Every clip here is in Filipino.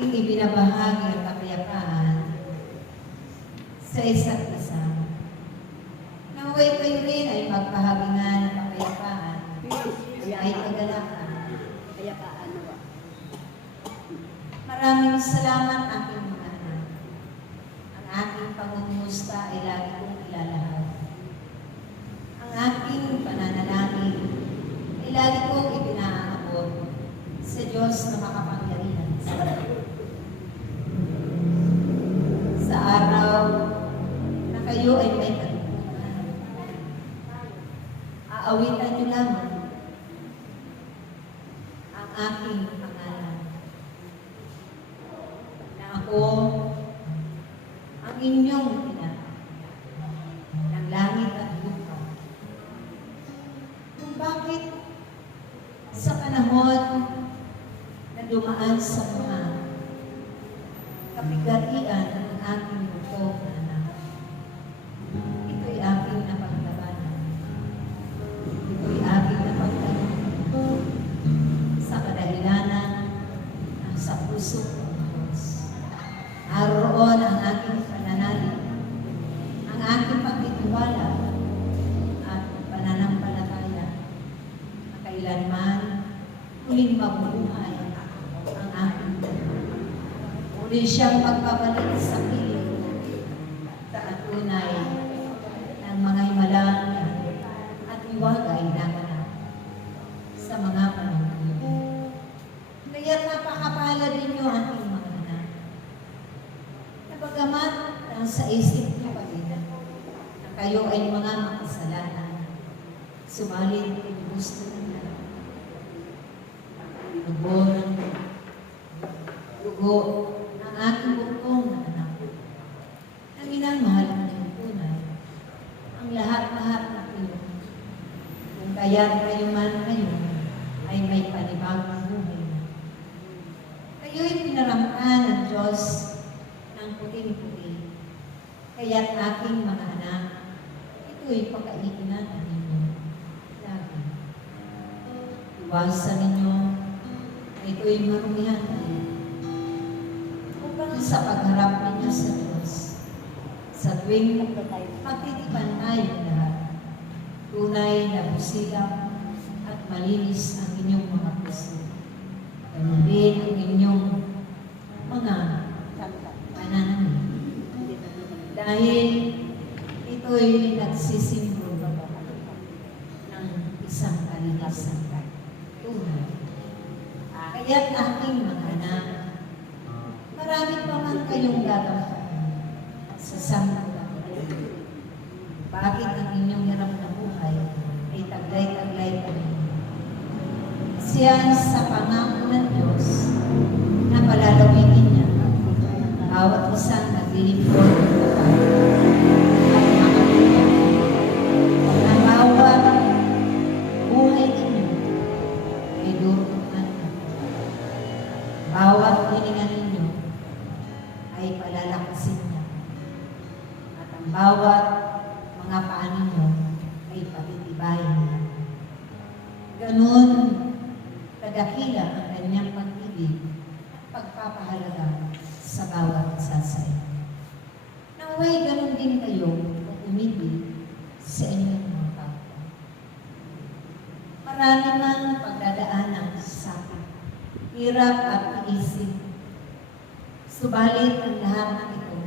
aking ibinabahagi ang kapayapaan sa isa't isa. Naway kayo rin ay magpahagingan ng kapayapaan ay kagalakan. Maraming salamat aking mga anak. Ang aking pangungumusta ay lagi kong ilalahad. Ang aking pananalangin ay lagi kong ipinaabot sa Diyos na makapangyarihan sa lahat. Sa araw na kayo ay may kalimutan, aawitan niyo lamang ang aking pangalan. Na ako ang inyong ina ng langit at lupa. Kung bakit sa panahon na dumaan sa mga kapigatian ng aking butog na anak, ito'y aking napaglabanan. Ito'y aking napaglabanan sa kadahilanan ng sa puso ng Diyos. Naroon ang aking pananalig, ang aking pagtitiwala at pananampalataya na kailanman muling mabuhay ang aking buhay. Muli siyang magpabalik sa piling at tunay ng mga himalang at iwagay naganap sa mga panahon. Kaya't napakapalad ninyo ating mga anak. Na bagamat nasa isip niyo pa rin na kayo ay mga makasalanan, subalit gusto nila dugo ng aking bukong na anak. Ang minamahal ng tunay, ang lahat-lahat na kayo. Kung kaya't kayo man ngayon ay may panibagong buhay. Kayo'y pinaramtan ng Diyos ng puting-puti. Kaya't aking mga anak, ito'y pagkainan ninyo lagi. Iwasan ninyo na ito'y marumihan kayo upang sa pagharap ninyo sa Diyos, sa tuwing magtitipan tayo lahat, tunay na busilang at malinis ang inyong mga puso. Ganun din ang inyong mga pananamit. Dahil ito'y nagsisimbolo ng isang kalinisan. Tunay. Kaya't aking mga anak, marami pa man kayong gagawin sa sanggunian. Bakit ang inyong hirap na buhay ay taglay-taglay pa rin? Siya sa pangako ng Diyos na palalawinin niya bawat isang naglilingkod ng babae at makatulong. Ang bawat buhay ninyo ay durutan. Bawat hininga ninyo ay palalakasin niya. At ang bawat mga paa ninyo ay patitibayin niya. Ganun kadakila ang kanyang pag-ibig at pagpapahalaga sa bawat isa sa inyo. Naway ganun din kayo kung umibig sa inyong mga kapwa. Marami mang pagdadaanan sa sakit, hirap at iisip. Subalit ang lahat ng ito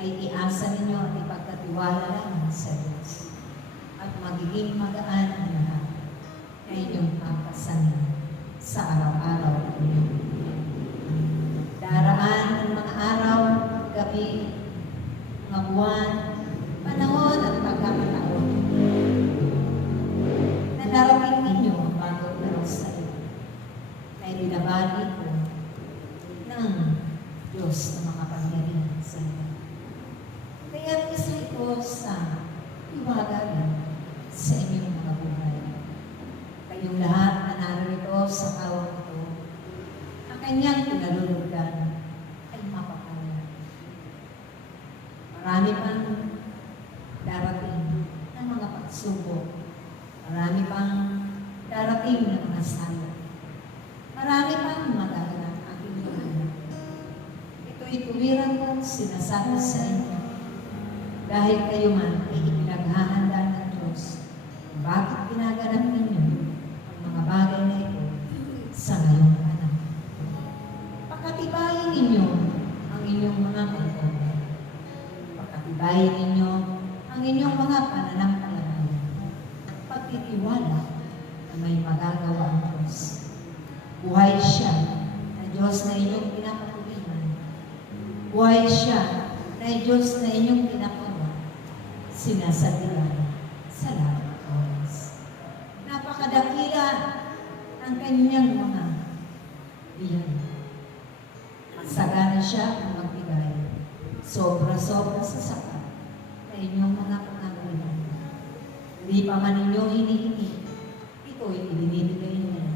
ay iasa ninyo at ipagkatiwala lamang sa Diyos. At magiging magaan ang lahat na inyong papasanin sa araw-araw ninyo. Daraan ng mga araw, gabi, mga buwan, panahon at pagkakataon na narating ninyo ang bagong araw sa iyo na ibinabali ko ng Diyos na makapangyarihan sa iyo. Kaya isa ito sa iwagalan sa inyong mga buhay. Kayong lahat na narito sa kawang ito, ang kanyang pinalulugan ay mapapala. Marami pang darating ng mga pagsubok. Marami pang darating ng mga sala. Marami pang magaganap aking mga. Ito'y tuwiran kong sinasabi sa inyo dahil kayo man ay ipinaghahanda ng Diyos. Bakit ginaganap ninyo ang mga bagay na ito sa ngayong anak? Pakatibayin ninyo ang inyong mga pagkakas. Pakatibayin ninyo ang inyong mga pananampalataya. Pagtitiwala na may magagawa ang Diyos. Buhay siya na Diyos na inyong pinapatuloyan. Buhay siya na Diyos na inyong pinapatuloyan. Sinasabihan sa lahat ng oras. Napakadakila ang kanyang mga biyan. Magsagana siya ang magbigay. Sobra-sobra sa sapat na inyong mga pangangailangan. Hindi pa man ninyo hinihingi, ito'y ibinibigay niya.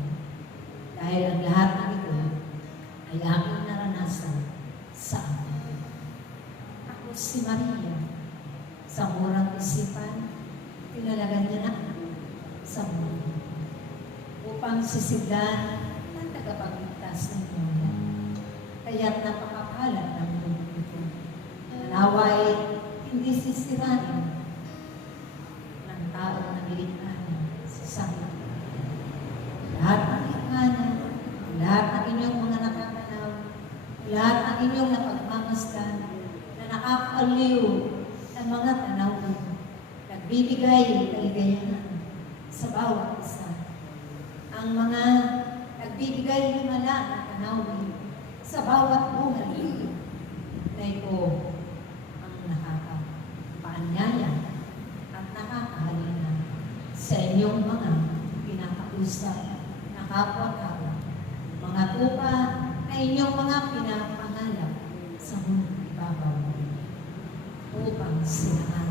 Dahil ang lahat ng ito ay aking naranasan sa akin. Ako si Maria, sa murang isipan, tinalagan niya na sa mundo upang sisiglan ang tagapagligtas ng mundo. Kaya't napakapalad ng mundo ito. Naway hindi sisirain ng tao na nilikha sa sakit. Lahat ng likha niya, lahat ng inyong mga nakakanaw, lahat ng inyong napagmamasdan na nakakaaliw ng mga tanawin, nagbibigay kaligayahan sa bawat isa. Ang mga nagbibigay himala na tanawin sa bawat buhay na ito ang nakakapaanyaya at nakakahalina sa inyong mga pinakausap na kapwa-kapwa, mga tupa na inyong mga pinapangalap sa mundong ibabaw upang sila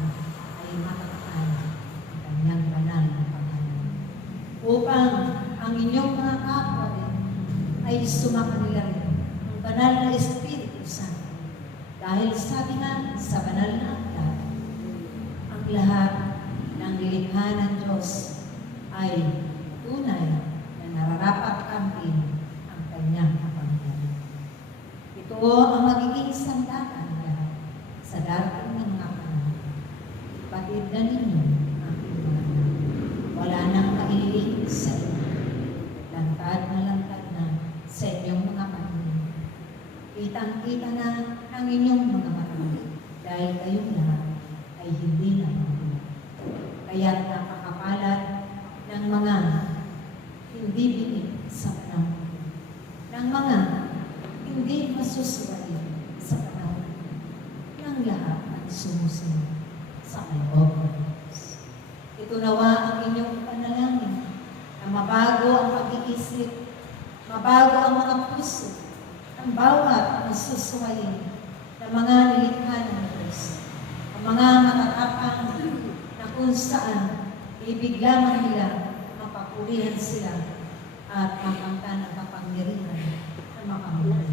ay makakaan ang kanyang banal na pangalan. Upang ang inyong mga kapwa rin ay sumakanila rin ang banal na Espiritu Santo. Dahil sabi nga sa banal na aklat, ang lahat ng nilikha ng Diyos ay tunay na nararapat kampihin ang kanyang kapangyarihan. Ito ang magiging sandalan nila sa darating ng mga panahon. Batid na ninyo ang aking mga anak. Wala nang kaililing sa inyo. Lantad na sa inyong mga panahon. Kitang-kita na ang inyong mga mata dahil kayong lahat ay hindi na magulat. Kaya't napakapalat ng mga hindi binig sa panahon, ng mga hindi masusuwain sa panahon, ng lahat ang sumusunod sa kaloob ng Diyos. Ito nawa ang inyong panalangin na mabago ang pag-iisip, mabago ang mga puso, ang bawat masusuwain na mga nilikha ng Diyos, ang mga matatapang na kung saan ibig lamang nila mapapurihan sila at makanta ng kapangyarihan na makamulay.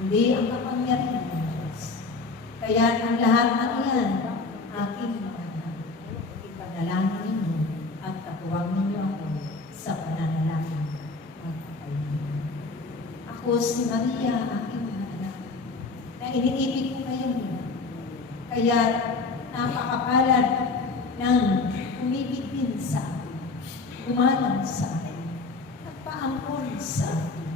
Hindi ang kapangyarihan ng Diyos. Kaya ang lahat ng iyan, aking mga anak, ipanalangin ninyo at katuwang ninyo ako sa pananalangin magpapalimutan. Ako si Maria, aking mga anak, na iniibig ko kayong nila. Kaya napakapalad ng umibig din sa akin, gumalang sa akin, nagpaampon sa akin.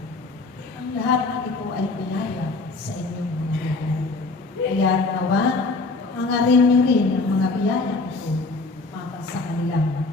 Ang lahat ng ito ay biyaya sa inyong mga buhay. Kaya nawa, hangarin niyo rin ang mga biyaya ito mapa sa kanilang